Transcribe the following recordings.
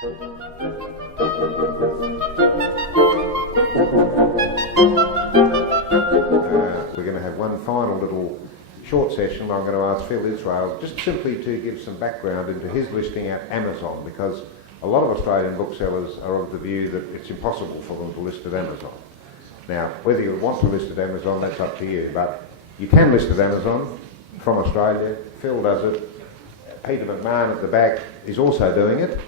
We're going to have one final little short session. I'm going to ask Phil Israel just simply to give some background into his listing at Amazon, because a lot of Australian booksellers are of the view that it's impossible for them to list at Amazon. Now, whether you want to list at Amazon, that's up to you, but you can list at Amazon from Australia. Phil does it. Peter McMahon at the back is also doing it.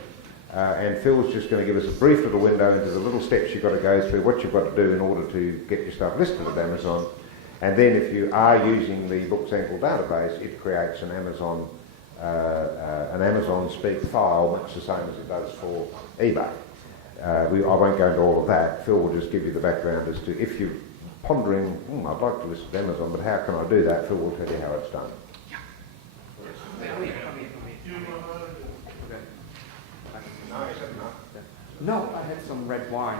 And Phil's just going to give us a brief little window into the little steps you've got to go through, what you've got to do in order to get your stuff listed at Amazon. And then if you are using the BookZangle database, it creates an Amazon speak file, much the same as it does for eBay. I won't go into all of that. Phil will just give you the background as to if you're pondering, I'd like to list at Amazon, but how can I do that? Phil will tell you how it's done. No, I had some red wine.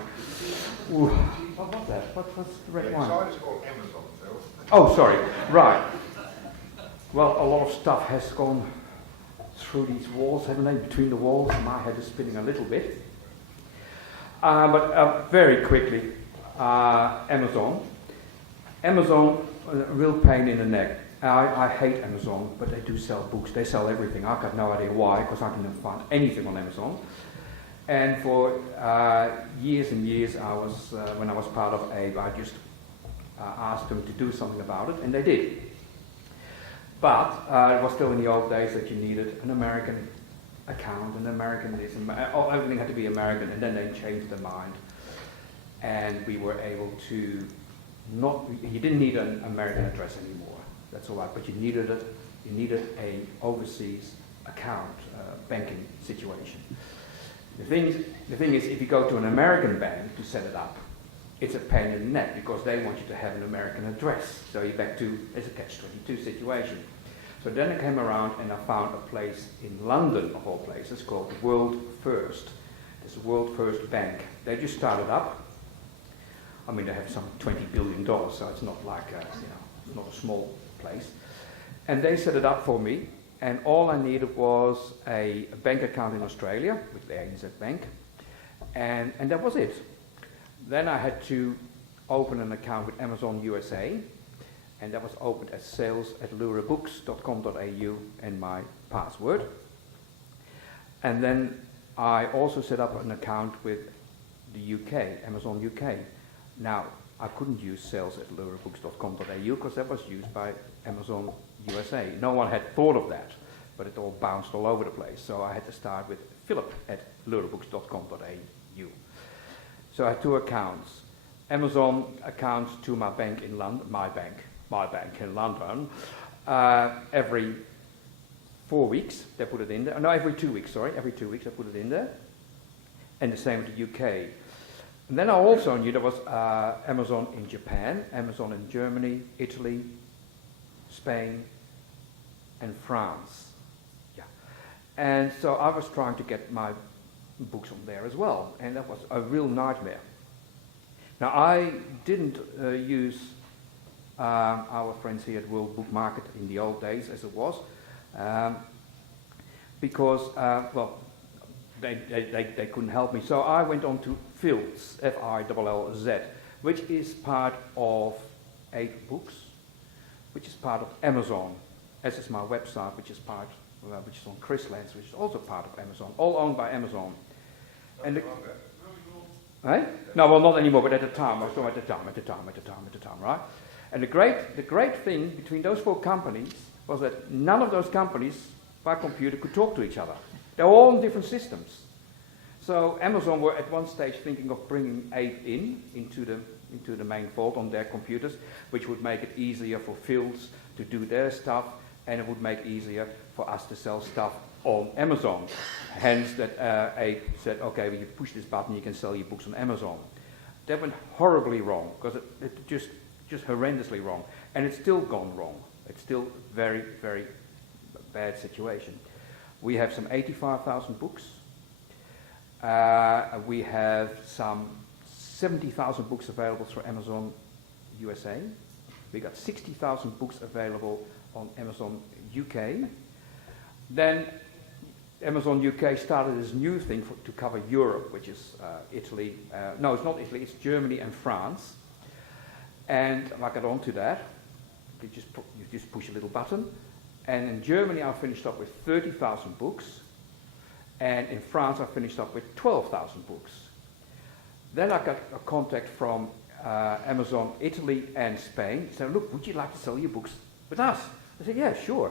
Ooh. What was that? What was the red wine? The site is called Amazon, Phil. Oh, sorry. Right. Well, a lot of stuff has gone through these walls, haven't they? Between the walls, my head is spinning a little bit. But very quickly, Amazon. Amazon, a real pain in the neck. I hate Amazon, but they do sell books. They sell everything. I've got no idea why, because I can never find anything on Amazon. And for years and years, when I was part of ABE, I just asked them to do something about it, and they did. But it was still in the old days that you needed an American account, an American this, and everything had to be American, and then they changed their mind. And we were able to you didn't need an American address anymore. That's all right, but you needed a overseas account, banking situation. The thing is, if you go to an American bank to set it up, it's a pain in the neck because they want you to have an American address. So you're back to, it's a catch-22 situation. So then I came around and I found a place in London, of all places, called World First. It's a World First Bank. They just started up. I mean, they have some $20 billion, so it's not like it's not a small place. And they set it up for me. And all I needed was a bank account in Australia with the ANZ Bank, and that was it. Then I had to open an account with Amazon USA, and that was opened as sales@lurabooks.com.au and my password. And then I also set up an account with the UK, Amazon UK. Now, I couldn't use sales@lurabooks.com.au because that was used by Amazon USA. No one had thought of that, but it all bounced all over the place. So I had to start with philip@lurabooks.com.au. So I had two accounts. Amazon accounts to my bank in London, my bank in London. Every 4 weeks they put it in there. No, every 2 weeks, sorry. Every 2 weeks I put it in there. And the same with the UK. And then I also knew there was Amazon in Japan, Amazon in Germany, Italy, Spain, and France. Yeah. And so I was trying to get my books on there as well, and that was a real nightmare. Now I didn't use our friends here at World Book Market in the old days as it was, because, they couldn't help me. So I went on to Fillz, F-I-L-L-Z, which is part of 8 Books, which is part of Amazon, as is my website, which is on Chrislands, which is also part of Amazon, all owned by Amazon. And no, well, not anymore, but at the time, right? And the great thing between those 4 companies was that none of those companies by computer could talk to each other. They're all on different systems. So Amazon were at one stage thinking of bringing Ape into the main vault on their computers, which would make it easier for Fillz to do their stuff, and it would make it easier for us to sell stuff on Amazon. Hence that Ape said, okay, when you push this button, you can sell your books on Amazon. That went horribly wrong, because it just horrendously wrong. And it's still gone wrong. It's still very, very bad situation. We have some 85,000 books. We have some 70,000 books available through Amazon USA. We got 60,000 books available on Amazon UK. Then Amazon UK started this new thing to cover Europe, which is Italy. No, it's not Italy, it's Germany and France. And I got onto that. You just push a little button. And in Germany, I finished up with 30,000 books. And in France, I finished up with 12,000 books. Then I got a contact from Amazon Italy and Spain. They said, look, would you like to sell your books with us? I said, yeah, sure.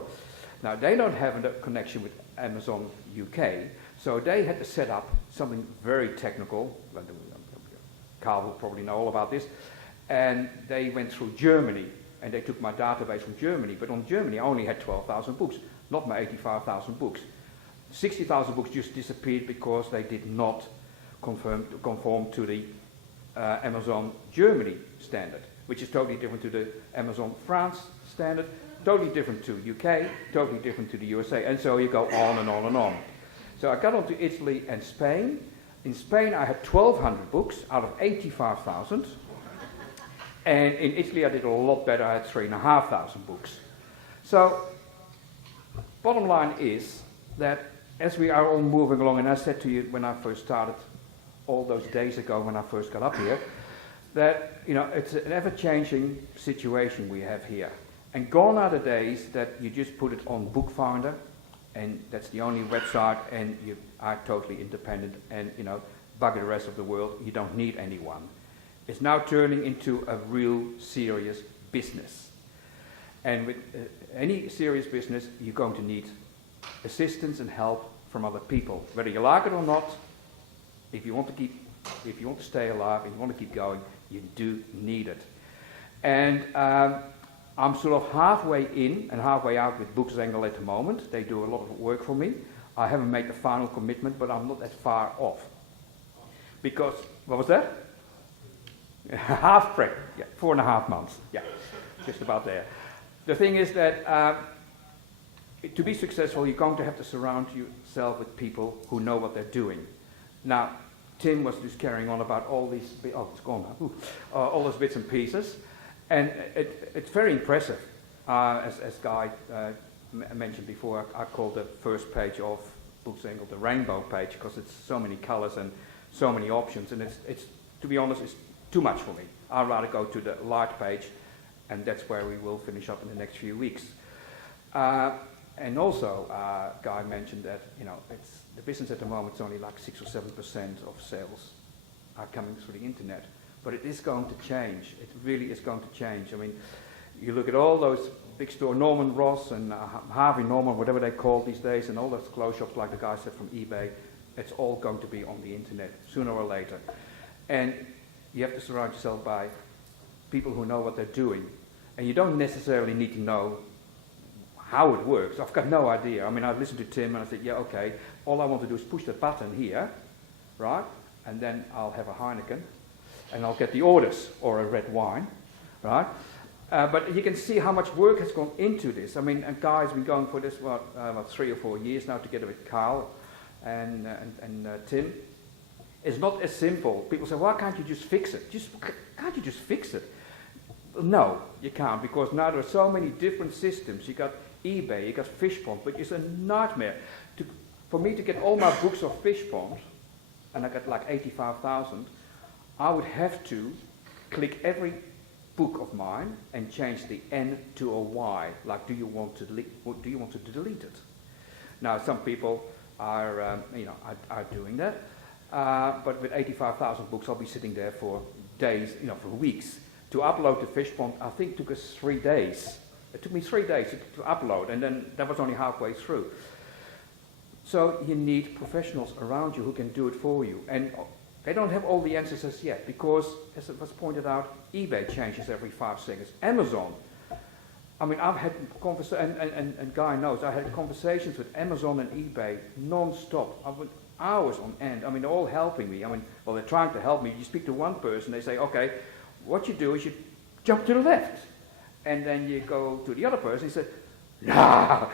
Now, they don't have a connection with Amazon UK, so they had to set up something very technical. Carl will probably know all about this. And they went through Germany, and they took my database from Germany. But on Germany, I only had 12,000 books, not my 85,000 books. 60,000 books just disappeared because they did not conform to the Amazon Germany standard, which is totally different to the Amazon France standard, totally different to UK, totally different to the USA, and so you go on and on and on. So I got onto Italy and Spain. In Spain I had 1,200 books out of 85,000, and in Italy I did a lot better, I had 3,500 books. So, bottom line is that as we are all moving along, and I said to you when I first started, all those days ago when I first got up here, that it's an ever-changing situation we have here. And gone are the days that you just put it on Bookfinder, and that's the only website, and you are totally independent, and bugger the rest of the world, you don't need anyone. It's now turning into a real serious business. And with any serious business, you're going to need assistance and help from other people, whether you like it or not. If you want to stay alive, if you want to keep going, you do need it. And I'm sort of halfway in and halfway out with BookZangle at the moment. They do a lot of work for me. I haven't made the final commitment, but I'm not that far off. Because, what was that? Half pregnant, yeah, 4.5 months, yeah, just about there. The thing is that to be successful, you're going to have to surround yourself with people who know what they're doing. Now, Tim was just carrying on about all these, it's gone now, all those bits and pieces, and it's very impressive. As Guy mentioned before, I call the first page of BookZangle the rainbow page because it's so many colors and so many options, and it's to be honest, it's too much for me. I'd rather go to the light page, and that's where we will finish up in the next few weeks. And also, Guy mentioned that the business at the moment is only like 6 or 7% of sales are coming through the internet, but it is going to change. It really is going to change. I mean, you look at all those big stores, Norman Ross and Harvey Norman, whatever they call these days, and all those clothes shops, like the guy said from eBay. It's all going to be on the internet sooner or later, and you have to surround yourself by people who know what they're doing, and you don't necessarily need to know how it works. I've got no idea. I mean, I listened to Tim and I said, yeah, okay, all I want to do is push the button here, right? And then I'll have a Heineken and I'll get the orders, or a red wine, right? But you can see how much work has gone into this. I mean, and Guy's been going for this, 3 or 4 years now, together with Carl and Tim. It's not as simple. People say, why can't you just fix it? Can't you just fix it? No, you can't, because now there are so many different systems. You got eBay, you got Fishpond, but it's a nightmare. For me to get all my books off Fishpond, and I got like 85,000, I would have to click every book of mine and change the N to a Y. Like, do you want to delete it? Now, some people are doing that, but with 85,000 books, I'll be sitting there for days, for weeks. To upload to Fishpond, I think took us 3 days. It took me 3 days to upload, and then that was only halfway through. So you need professionals around you who can do it for you. And they don't have all the answers as yet, because, as it was pointed out, eBay changes every 5 seconds. Amazon, I mean, I've had conversations, and Guy knows, I had conversations with Amazon and eBay non-stop. I went hours on end. I mean, they're all helping me. I mean, well, they're trying to help me. You speak to one person, they say, okay, what you do is you jump to the left. And then you go to the other person, he said, nah,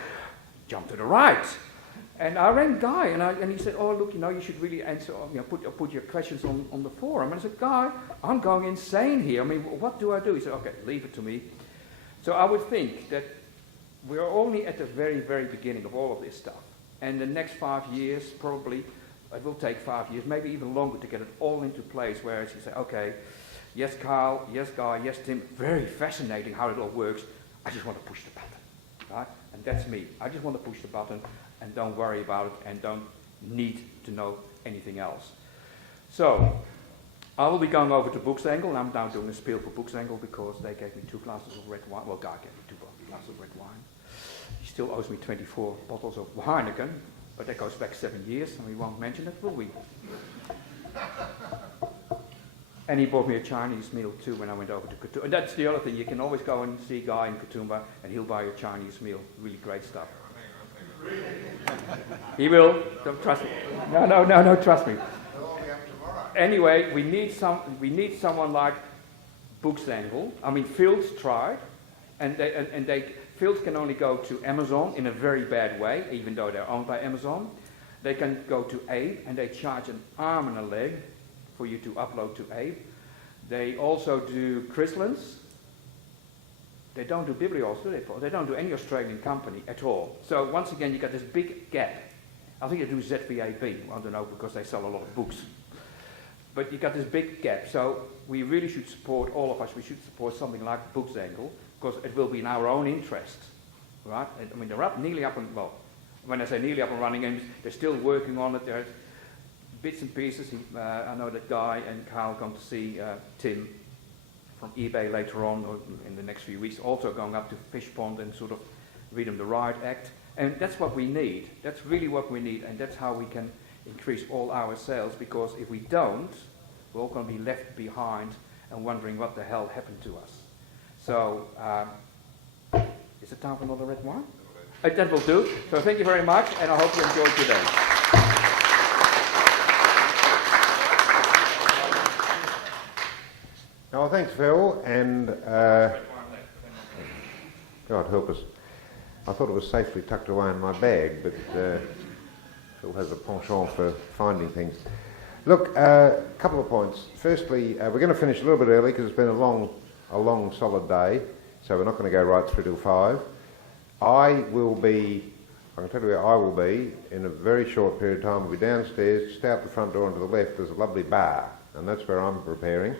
jump to the right. And I rang Guy, and he said, oh, look, you should really answer, put your questions on the forum. And I said, Guy, I'm going insane here. I mean, what do I do? He said, okay, leave it to me. So I would think that we're only at the very, very beginning of all of this stuff. And the next 5 years, probably, it will take 5 years, maybe even longer to get it all into place, whereas you say, okay, yes Carl, yes Guy, yes Tim, very fascinating how it all works, I just want to push the button, right? And that's me. I just want to push the button and don't worry about it and don't need to know anything else. So, I will be going over to BookZangle. I'm now doing a spiel for BookZangle because they gave me 2 glasses of red wine. Well, Guy gave me 2 glasses of red wine. He still owes me 24 bottles of Heineken, but that goes back 7 years, and we won't mention it, will we? And he bought me a Chinese meal too when I went over to Katoomba. And that's the other thing, you can always go and see Guy in Katoomba, and he'll buy you a Chinese meal. Really great stuff. He will. Don't trust me. No, trust me. Anyway, we need someone like BookZangle. I mean, Fields tried, and Fields can only go to Amazon in a very bad way, even though they're owned by Amazon. They can go to Abe, and they charge an arm and a leg for you to upload to Abe. They also do Chrysalis. They don't do Biblios, do they? They don't do any Australian company at all. So once again, you got this big gap. I think they do ZVAB. I don't know, because they sell a lot of books. But you got this big gap. So we really should support, all of us, we should support something like BookZangle, because it will be in our own interest, right? I mean, they're nearly up and, well, when I say nearly up and running, and they're still working on it. There's bits and pieces. I know that Guy and Carl come to see Tim from eBay later on, or in the next few weeks, also going up to Fish Pond and sort of read them the Riot Act. And that's what we need. That's really what we need, and that's how we can increase all our sales, because if we don't, we're all going to be left behind and wondering what the hell happened to us. So, is it time for another red wine? That will do. So thank you very much, and I hope you enjoyed today. Oh, thanks, Phil, and God help us. I thought it was safely tucked away in my bag, but Phil has a penchant for finding things. Look, a couple of points. Firstly, we're going to finish a little bit early because it's been a long, solid day, so we're not going to go right through till 5. I can tell you where I will be in a very short period of time. We'll be downstairs, just out the front door and to the left, there's a lovely bar, and that's where I'm preparing.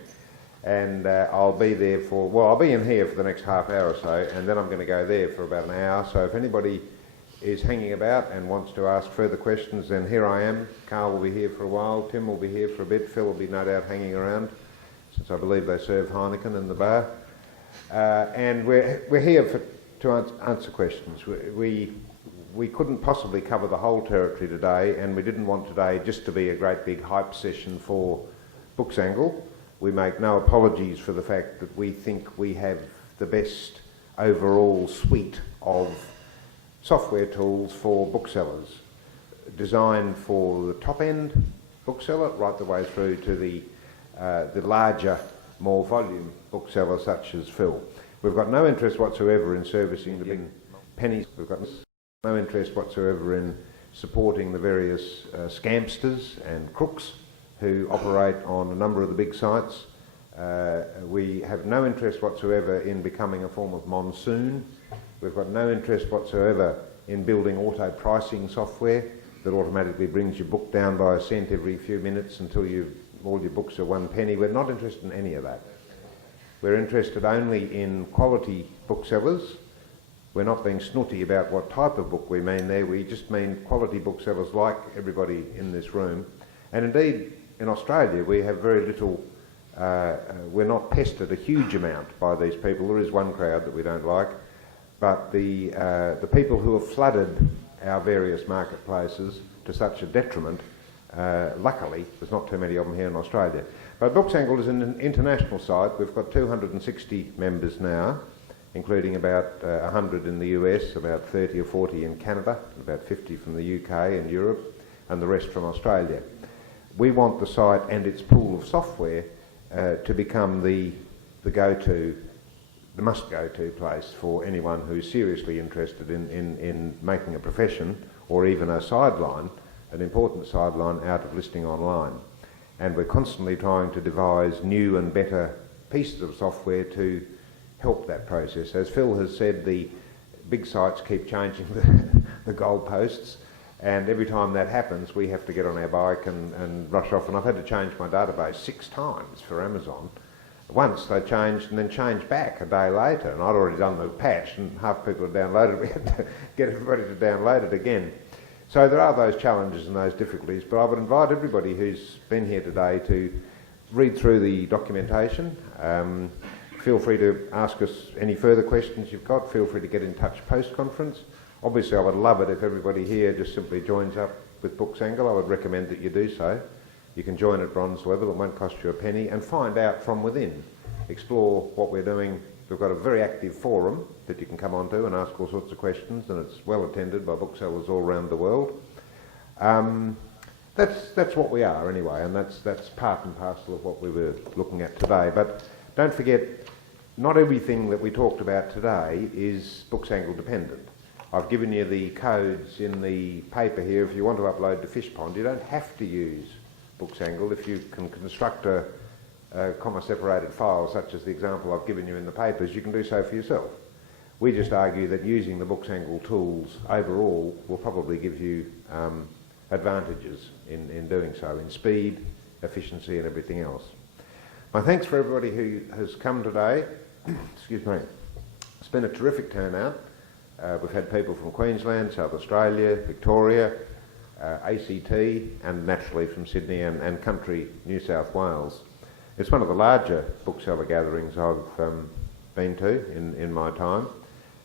And I'll be there I'll be in here for the next half hour or so, and then I'm going to go there for about an hour. So if anybody is hanging about and wants to ask further questions, then here I am. Carl will be here for a while, Tim will be here for a bit, Phil will be no doubt hanging around, since I believe they serve Heineken in the bar. And we're here to answer questions. We couldn't possibly cover the whole territory today, and we didn't want today just to be a great big hype session for BookZangle. We make no apologies for the fact that we think we have the best overall suite of software tools for booksellers, designed for the top-end bookseller right the way through to the larger, more volume bookseller such as Phil. We've got no interest whatsoever in servicing the big pennies. We've got no interest whatsoever in supporting the various scamsters and crooks who operate on a number of the big sites. We have no interest whatsoever in becoming a form of monsoon. We've got no interest whatsoever in building auto pricing software that automatically brings your book down by a cent every few minutes until all your books are 1 penny. We're not interested in any of that. We're interested only in quality booksellers. We're not being snooty about what type of book we mean there. We just mean quality booksellers like everybody in this room. And indeed, in Australia, we have very little, we're not pestered a huge amount by these people. There is one crowd that we don't like, but the people who have flooded our various marketplaces to such a detriment, luckily, there's not too many of them here in Australia. But BookZangle is an international site. We've got 260 members now, including about 100 in the US, about 30 or 40 in Canada, about 50 from the UK and Europe, and the rest from Australia. We want the site and its pool of software to become the go-to, the must-go-to place for anyone who's seriously interested in making a profession, or even a sideline, an important sideline out of listing online. And we're constantly trying to devise new and better pieces of software to help that process. As Phil has said, the big sites keep changing the goalposts. And every time that happens, we have to get on our bike and rush off. And I've had to change my database 6 times for Amazon. Once they changed and then changed back a day later, and I'd already done the patch and half people had downloaded it. We had to get everybody to download it again. So there are those challenges and those difficulties, but I would invite everybody who's been here today to read through the documentation. Feel free to ask us any further questions you've got. Feel free to get in touch post-conference. Obviously I would love it if everybody here just simply joins up with BookZangle. I would recommend that you do so. You can join at bronze level, it won't cost you a penny, and find out from within. Explore what we're doing. We've got a very active forum that you can come onto and ask all sorts of questions, and it's well attended by booksellers all around the world. That's what we are anyway, and that's part and parcel of what we were looking at today. But don't forget, not everything that we talked about today is BookZangle dependent. I've given you the codes in the paper here. If you want to upload to Fishpond, you don't have to use BookZangle. If you can construct a comma-separated file, such as the example I've given you in the papers, you can do so for yourself. We just argue that using the BookZangle tools overall will probably give you advantages in doing so, in speed, efficiency and everything else. My thanks for everybody who has come today. Excuse me. It's been a terrific turnout. We've had people from Queensland, South Australia, Victoria, ACT, and naturally from Sydney and country New South Wales. It's one of the larger bookseller gatherings I've been to in my time,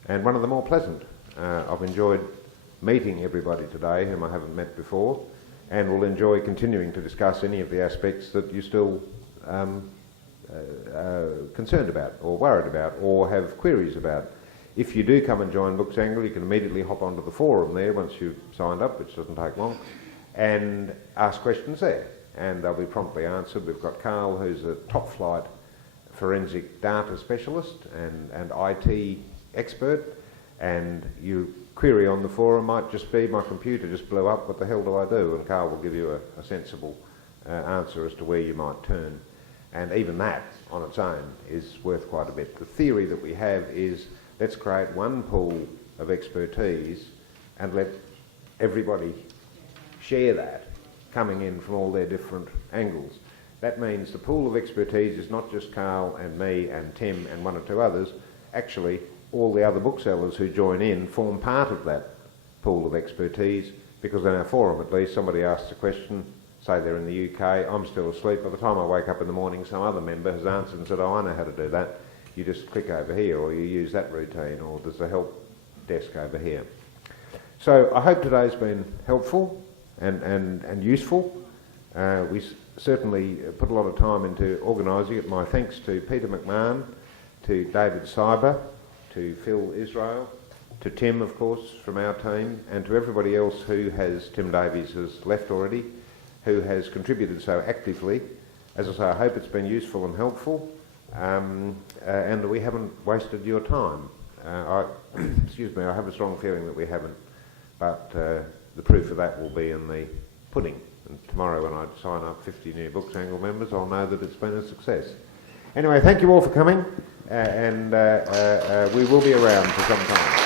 and one of the more pleasant. I've enjoyed meeting everybody today whom I haven't met before, and will enjoy continuing to discuss any of the aspects that you're still concerned about or worried about or have queries about. If you do come and join BookZangle, you can immediately hop onto the forum there once you've signed up, which doesn't take long, and ask questions there, and they'll be promptly answered. We've got Carl, who's a top-flight forensic data specialist and IT expert, and your query on the forum might just be, my computer just blew up, what the hell do I do? And Carl will give you a sensible answer as to where you might turn. And even that on its own is worth quite a bit. The theory that we have is, let's create one pool of expertise and let everybody share that, coming in from all their different angles. That means the pool of expertise is not just Carl and me and Tim and 1 or 2 others. Actually, all the other booksellers who join in form part of that pool of expertise, because in our forum at least, somebody asks a question, say they're in the UK, I'm still asleep. By the time I wake up in the morning, some other member has answered and said, oh, I know how to do that. You just click over here, or you use that routine, or there's a help desk over here. So I hope today's been helpful and useful. We certainly put a lot of time into organising it. My thanks to Peter McMahon, to David Cyber, to Phil Israel, to Tim, of course, from our team, and to everybody else who has, Tim Davies has left already, who has contributed so actively. As I say, I hope it's been useful and helpful. And that we haven't wasted your time. Excuse me, I have a strong feeling that we haven't, but the proof of that will be in the pudding. And tomorrow when I sign up 50 new BookZangle members, I'll know that it's been a success. Anyway, thank you all for coming, and we will be around for some time.